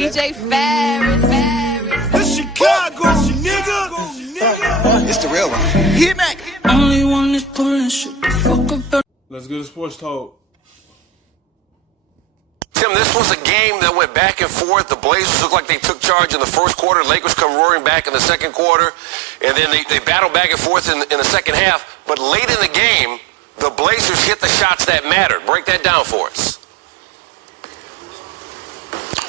DJ Ferris. The Chicago, nigga. It's the real one. Hit me. Only one is pulling shit the fuck up. Let's get a sports talk. Tim, this was a game that went back and forth. The Blazers looked like they took charge in the first quarter. Lakers come roaring back in the second quarter. And then they battled back and forth in the second half. But late in the game, the Blazers hit the shots that mattered. Break that down for us.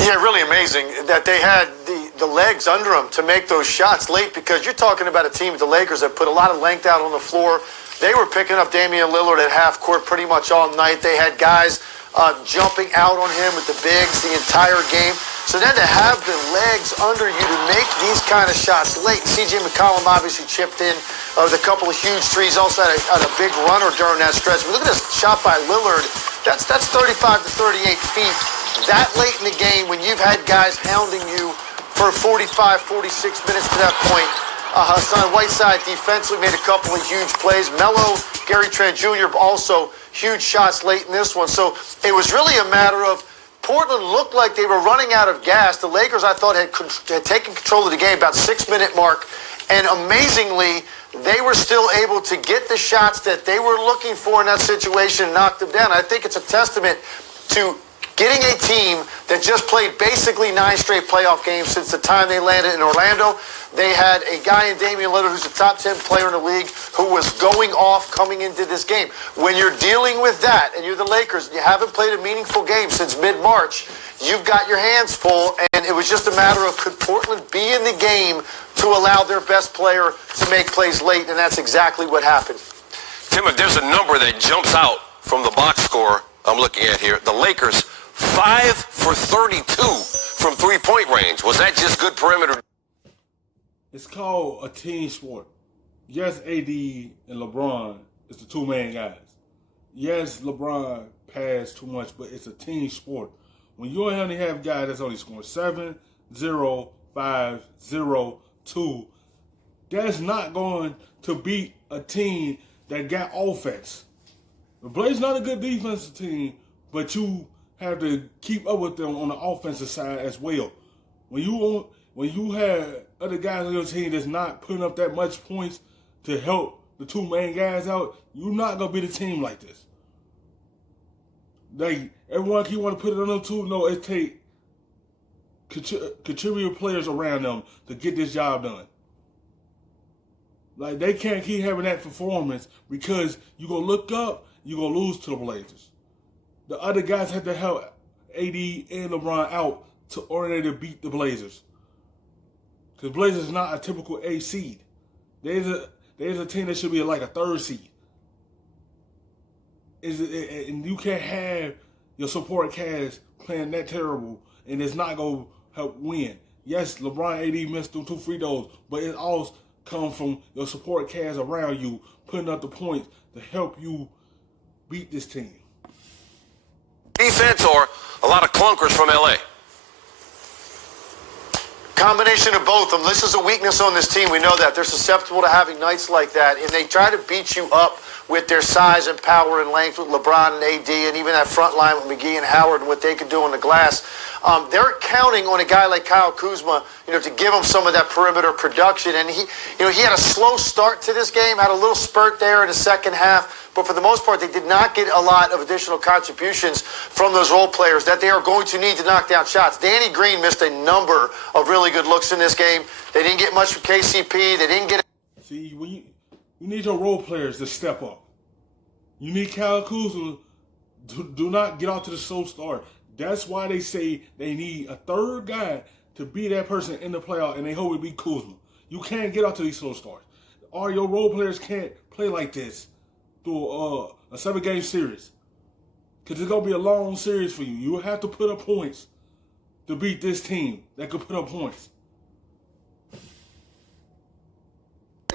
Yeah, really amazing that they had the legs under them to make those shots late, because you're talking about a team, the Lakers, that put a lot of length out on the floor. They were picking up Damian Lillard at half court pretty much all night. They had guys jumping out on him with the bigs the entire game. So then to have the legs under you to make these kind of shots late. C.J. McCollum obviously chipped in with a couple of huge threes. Also had a big runner during that stretch. But look at this shot by Lillard. That's 35 to 38 feet. That late in the game, when you've had guys hounding you for 45, 46 minutes to that point. Hassan Whiteside defensively made a couple of huge plays. Melo, Gary Trent Jr. also huge shots late in this one. So it was really a matter of Portland looked like they were running out of gas. The Lakers, I thought, had taken control of the game about 6-minute mark. And amazingly, they were still able to get the shots that they were looking for in that situation and knock them down. I think it's a testament to getting a team that just played basically 9 straight playoff games since the time they landed in Orlando. They had a guy in Damian Lillard who's a top 10 player in the league who was going off coming into this game. When you're dealing with that and you're the Lakers, you haven't played a meaningful game since mid-March, you've got your hands full, and it was just a matter of could Portland be in the game to allow their best player to make plays late, and that's exactly what happened. Tim, if there's a number that jumps out from the box score I'm looking at here, the Lakers 5 for 32 from three-point range. Was that just good perimeter? It's called a team sport. Yes, AD and LeBron is the two main guys. Yes, LeBron passed too much, but it's a team sport. When you only have guys that's only scoring 7, 0, 5, 0, 2, that's not going to beat a team that got offense. The Blazers not a good defensive team, but you have to keep up with them on the offensive side as well. When you have other guys on your team that's not putting up that much points to help the two main guys out, you're not gonna beat a team like this. Like everyone keep want to put it on them too. No, it take contributor players around them to get this job done. Like they can't keep having that performance because you gonna look up, you gonna lose to the Blazers. The other guys had to help AD and LeBron out to order to beat the Blazers. Because Blazers is not a typical A seed. There's a team that should be like a 3rd seed. And you can't have your support cast playing that terrible and it's not going to help win. Yes, LeBron AD missed them 2 free throws, but it all comes from your support cast around you putting up the points to help you beat this team. Defense or a lot of clunkers from LA? Combination of both of them. This is a weakness on this team. We know that. They're susceptible to having nights like that, and they try to beat you up with their size and power and length with LeBron and AD, and even that front line with McGee and Howard and what they could do on the glass. They're counting on a guy like Kyle Kuzma, to give him some of that perimeter production. And he had a slow start to this game, had a little spurt there in the second half. But for the most part, they did not get a lot of additional contributions from those role players that they are going to need to knock down shots. Danny Green missed a number of really good looks in this game. They didn't get much from KCP. They didn't get. See, you need your role players to step up. You need Kyle Kuzma do not get out to the slow start. That's why they say they need a 3rd guy to be that person in the playoff, and they hope it be Kuzma. You can't get out to these slow starts. All your role players can't play like this through a 7-game series. Because it's going to be a long series for you. You have to put up points to beat this team that could put up points.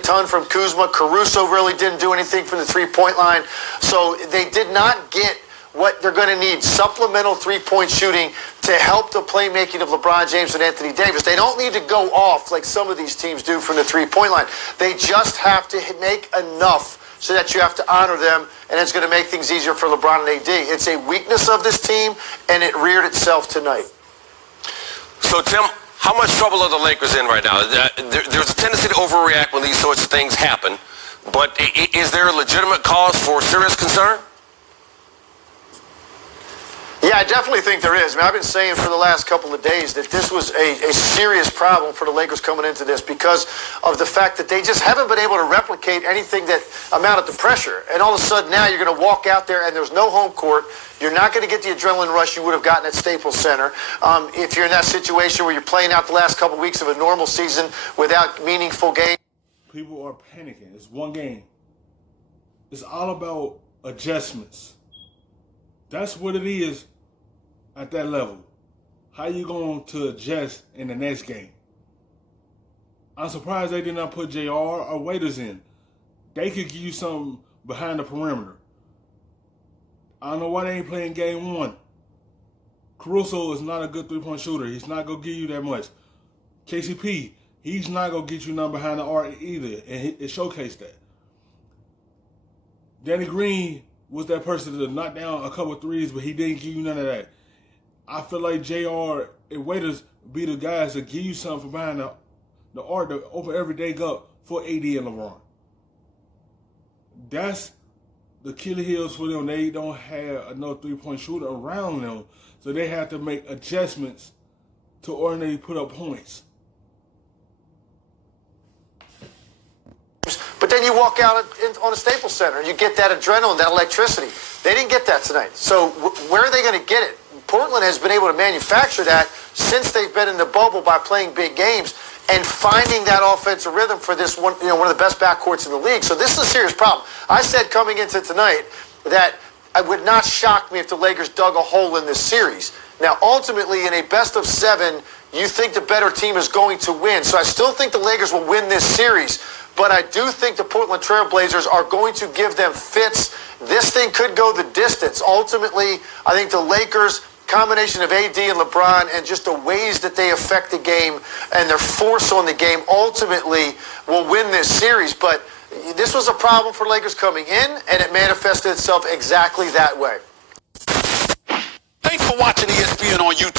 Ton from Kuzma. Caruso really didn't do anything from the 3-point line. So they did not get what they're going to need, supplemental 3-point shooting to help the playmaking of LeBron James and Anthony Davis. They don't need to go off like some of these teams do from the 3-point line. They just have to make enough so that you have to honor them, and it's going to make things easier for LeBron and AD. It's a weakness of this team, and it reared itself tonight. So, Tim, how much trouble are the Lakers in right now? There's a tendency to overreact when these sorts of things happen, but is there a legitimate cause for serious concern? Yeah, I definitely think there is. I mean, I've been saying for the last couple of days that this was a serious problem for the Lakers coming into this because of the fact that they just haven't been able to replicate anything that amounted to pressure. And all of a sudden now you're going to walk out there and there's no home court. You're not going to get the adrenaline rush you would have gotten at Staples Center. If you're in that situation where you're playing out the last couple of weeks of a normal season without meaningful games. People are panicking. It's one game. It's all about adjustments. That's what it is at that level. How you going to adjust in the next game? I'm surprised they did not put JR or Waiters in. They could give you something behind the perimeter. I don't know why they ain't playing game one. Caruso is not a good three-point shooter. He's not going to give you that much. KCP, he's not going to get you nothing behind the arc either, and it showcased that. Danny Green was that person to knock down a couple of threes, but he didn't give you none of that. I feel like JR and Waiters be the guys that give you something from behind the arc to open every day up for AD and LeBron. That's the killer heels for them. They don't have another three-point shooter around them, so they have to make adjustments to ordinarily put up points. But then you walk out on a Staples Center and you get that adrenaline, that electricity. They didn't get that tonight. So where are they going to get it? Portland has been able to manufacture that since they've been in the bubble by playing big games and finding that offensive rhythm for this one, one of the best backcourts in the league. So this is a serious problem. I said coming into tonight that it would not shock me if the Lakers dug a hole in this series. Now, ultimately, in a best of 7, you think the better team is going to win. So I still think the Lakers will win this series. But I do think the Portland Trail Blazers are going to give them fits. This thing could go the distance. Ultimately, I think the Lakers, combination of AD and LeBron and just the ways that they affect the game and their force on the game, ultimately will win this series. But this was a problem for Lakers coming in, and it manifested itself exactly that way. Thanks for watching ESPN on YouTube.